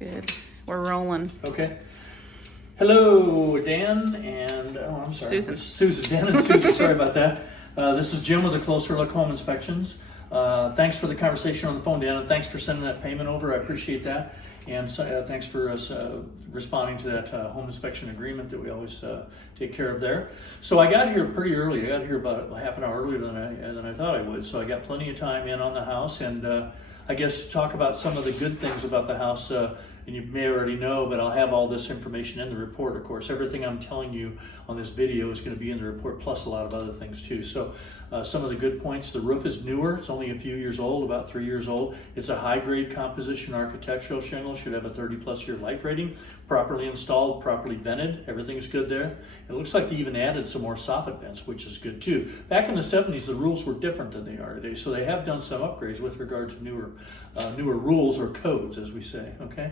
Good. We're rolling. Okay. Hello, Dan and, oh, I'm sorry. Susan. Dan and Susan, sorry about that. This is Jim with the Closer Look Home Inspections. Thanks for the conversation on the phone, Dan, and thanks for sending that payment over. I appreciate that. And thanks for us responding to that home inspection agreement that we always take care of there. So I got here pretty early. I got here about half an hour earlier than I thought I would. So I got plenty of time in on the house, and I guess talk about some of the good things about the house. And you may already know, but I'll have all this information in the report, of course. Everything I'm telling you on this video is going to be in the report, plus a lot of other things too. So some of the good points: the roof is newer. It's only a few years old, about 3 years old. It's a high-grade composition architectural shingle. Should have a 30-plus year life rating. Properly installed, properly vented. Everything's good there. It looks like they even added some more soffit vents, which is good too. Back in the 70s, the rules were different than they are today, so they have done some upgrades with regard to newer rules or codes, as we say. Okay.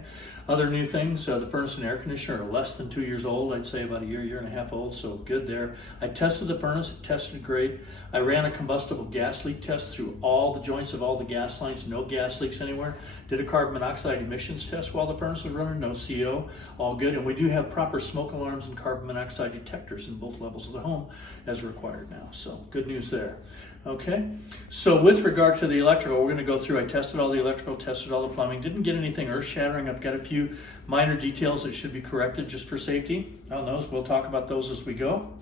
Other new things: the furnace and air conditioner are less than 2 years old. I'd say about a year and a half old. So good there. I tested the furnace. It tested great. I ran a combustible gas leak test through all the joints of all the gas lines. No gas leaks anywhere. Did a carbon monoxide emissions test while the furnace was running. No CO. All good. And we do have proper smoke alarms and carbon monoxide detectors in both levels of the home as required now. So good news there. Okay, so with regard to the electrical, we're going to go through. I tested all the electrical, tested all the plumbing. Didn't get anything earth-shattering. I've got a few minor details that should be corrected just for safety on those. We'll talk about those as we go.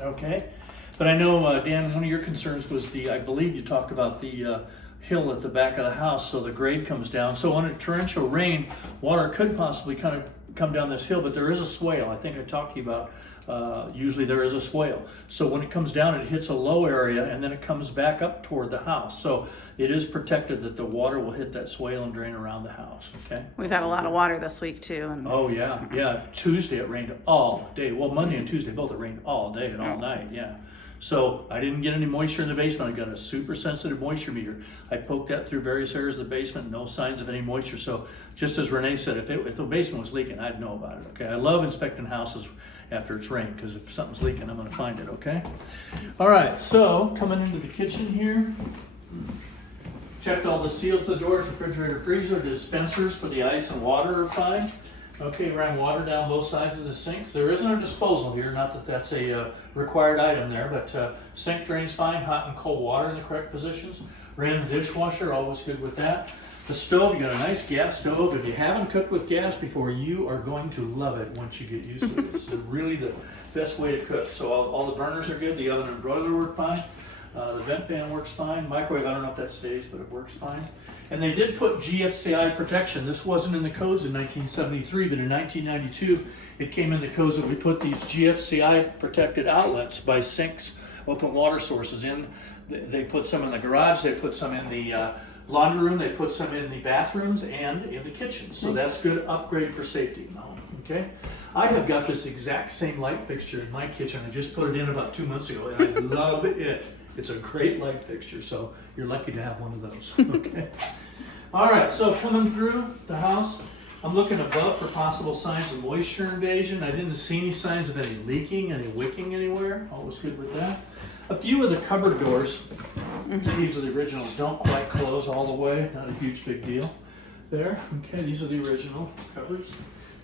Okay, but I know, Dan, one of your concerns was I believe you talked about the hill at the back of the house, so the grade comes down. So on a torrential rain, water could possibly kind of come down this hill, but there is a swale. I think I talked to you about usually there is a swale. So when it comes down, it hits a low area and then it comes back up toward the house. So it is protected that the water will hit that swale and drain around the house. Okay. We've had a lot of water this week too. And oh yeah. Tuesday it rained all day. Well, Monday and Tuesday both it rained all day and all night. Yeah. So I didn't get any moisture in the basement. I got a super sensitive moisture meter. I poked that through various areas of the basement, no signs of any moisture. So just as Renee said, if the basement was leaking, I'd know about it. Okay, I love inspecting houses after it's rained, because if something's leaking, I'm going to find it. Okay. All right. So coming into the kitchen here, checked all the seals, the doors, refrigerator, freezer, dispensers for the ice and water are fine. Okay, ran water down both sides of the sinks. There isn't a disposal here, not that that's a required item there, but sink drains fine, hot and cold water in the correct positions. Ran the dishwasher, always good with that. The stove, you got a nice gas stove. If you haven't cooked with gas before, you are going to love it once you get used to it. It's really the best way to cook. So all the burners are good. The oven and broiler work fine. The vent fan works fine. Microwave, I don't know if that stays, but it works fine. And they did put GFCI protection. This wasn't in the codes in 1973, but in 1992, it came in the codes that we put these GFCI protected outlets by sinks, open water sources in. They put some in the garage, they put some in the laundry room, they put some in the bathrooms and in the kitchen. So that's good upgrade for safety in the home, okay? I have got this exact same light fixture in my kitchen. I just put it in about 2 months ago and I love it. It's a great light fixture, so you're lucky to have one of those, okay? All right, so coming through the house, I'm looking above for possible signs of moisture invasion. I didn't see any signs of any leaking, any wicking anywhere. Always good with that. A few of the cupboard doors, these are the originals, don't quite close all the way. Not a huge big deal there. Okay, these are the original cupboards.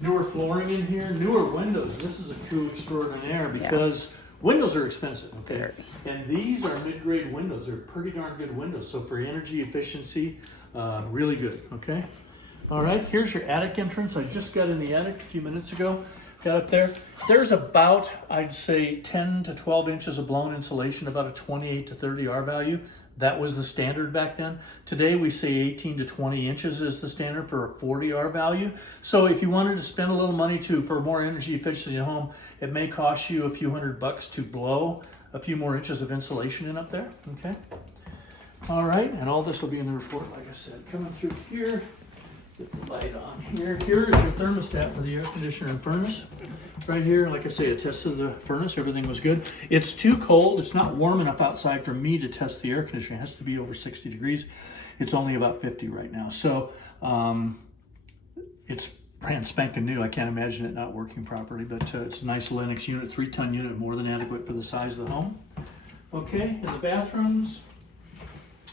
Newer flooring in here, newer windows. This is a coup extraordinaire because windows are expensive, okay? And these are mid-grade windows. They're pretty darn good windows. So for energy efficiency, really good, okay? All right, here's your attic entrance. I just got in the attic a few minutes ago. Got up there. There's about, I'd say, 10 to 12 inches of blown insulation, about a 28 to 30 R value. That was the standard back then. Today we say 18 to 20 inches is the standard for a 40 R value. So if you wanted to spend a little money for more energy efficiency at home, it may cost you a few $100 to blow a few more inches of insulation in up there, okay? All right, and all this will be in the report, like I said. Coming through here, get the light on here. Here is your thermostat for the air conditioner and furnace. Right here, like I say, I tested the furnace, everything was good. It's too cold, it's not warm enough outside for me to test the air conditioner. It has to be over 60 degrees. It's only about 50 right now. So it's brand spanking new. I can't imagine it not working properly, but it's a nice Lennox unit, 3-ton unit, more than adequate for the size of the home. Okay, in the bathrooms,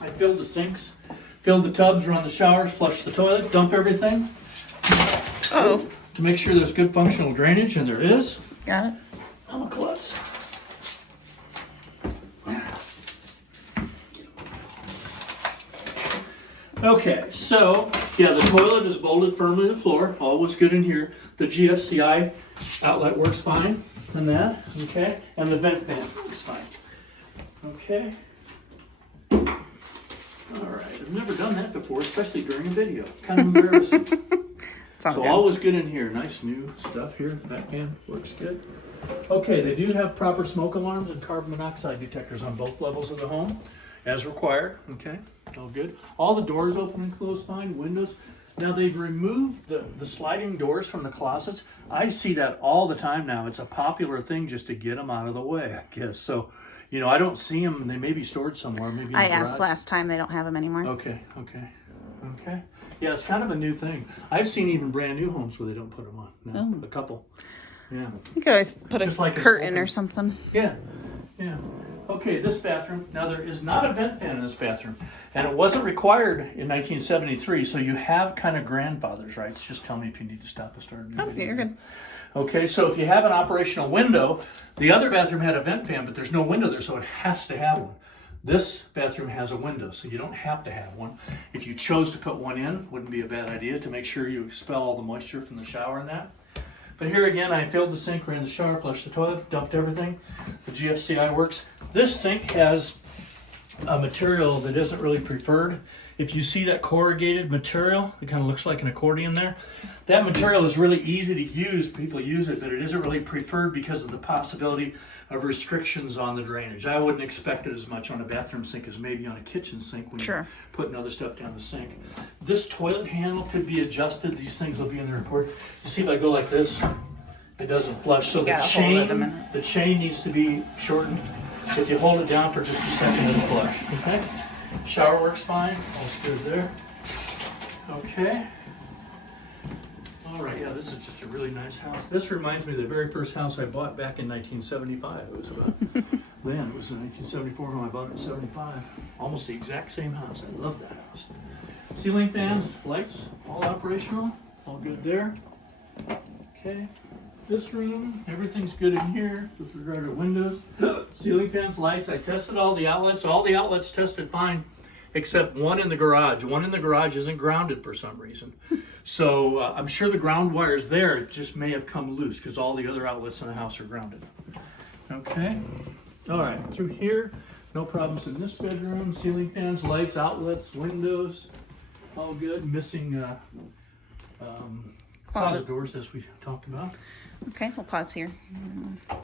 I filled the sinks, filled the tubs, run the showers, flushed the toilet, dump everything. Oh, to make sure there's good functional drainage, and there is. got it. I'm a klutz. Okay, so yeah, the toilet is bolted firmly to the floor. All was good in here. The GFCI outlet works fine, and that, okay, and the vent fan works fine. Okay. All right, I've never done that before, especially during a video. Kind of embarrassing. It's all So good. all was good in here. Nice new stuff here. Back end works good. Okay, they do have proper smoke alarms and carbon monoxide detectors on both levels of the home, as required. Okay, all good. All the doors open and close fine. Windows. Now they've removed the sliding doors from the closets. I see that all the time now. It's a popular thing just to get them out of the way, I guess. So, you know, I don't see them. They may be stored somewhere. Maybe in I the asked garage. last time, they don't have them anymore. Okay. Yeah, it's kind of a new thing. I've seen even brand new homes where they don't put them on. No, Oh. a couple. Yeah. You could always put Just a like an curtain open- or something. Yeah. Okay, this bathroom. Now there is not a vent fan in this bathroom, and it wasn't required in 1973. So you have kind of grandfather's rights. Just tell me if you need to stop and start. Oh, you're good. Okay, so if you have an operational window, the other bathroom had a vent fan, but there's no window there, so it has to have one. This bathroom has a window, so you don't have to have one. If you chose to put one in, wouldn't be a bad idea to make sure you expel all the moisture from the shower and that. But here again, I filled the sink, ran the shower, flushed the toilet, dumped everything. The GFCI works. This sink has a material that isn't really preferred. If you see that corrugated material, it kind of looks like an accordion there. That material is really easy to use. People use it, but it isn't really preferred because of the possibility of restrictions on the drainage. I wouldn't expect it as much on a bathroom sink as maybe on a kitchen sink when Sure. you're putting other stuff down the sink. This toilet handle could be adjusted. These things will be in the report. You see if I go like this, it doesn't flush. So the gotta hold it a chain, minute. the chain needs to be shortened. If you hold it down for just a second, it'll flush. Okay? Shower works fine. All's good there. Okay. All right, yeah, this is just a really nice house. This reminds me of the very first house I bought back in 1975. It was about then. It was in 1974 when I bought it in 75. Almost the exact same house. I love that house. Ceiling fans, lights, all operational. All good there. Okay. This room, everything's good in here with regard to windows. Ceiling fans, lights. I tested all the outlets. All the outlets tested fine, except one in the garage. One in the garage isn't grounded for some reason. So I'm sure the ground wire's there. It just may have come loose because all the other outlets in the house are grounded. Okay. All right. Through here, no problems in this bedroom. Ceiling fans, lights, outlets, windows, all good. Missing closet doors as we talked about. Okay, we'll pause here.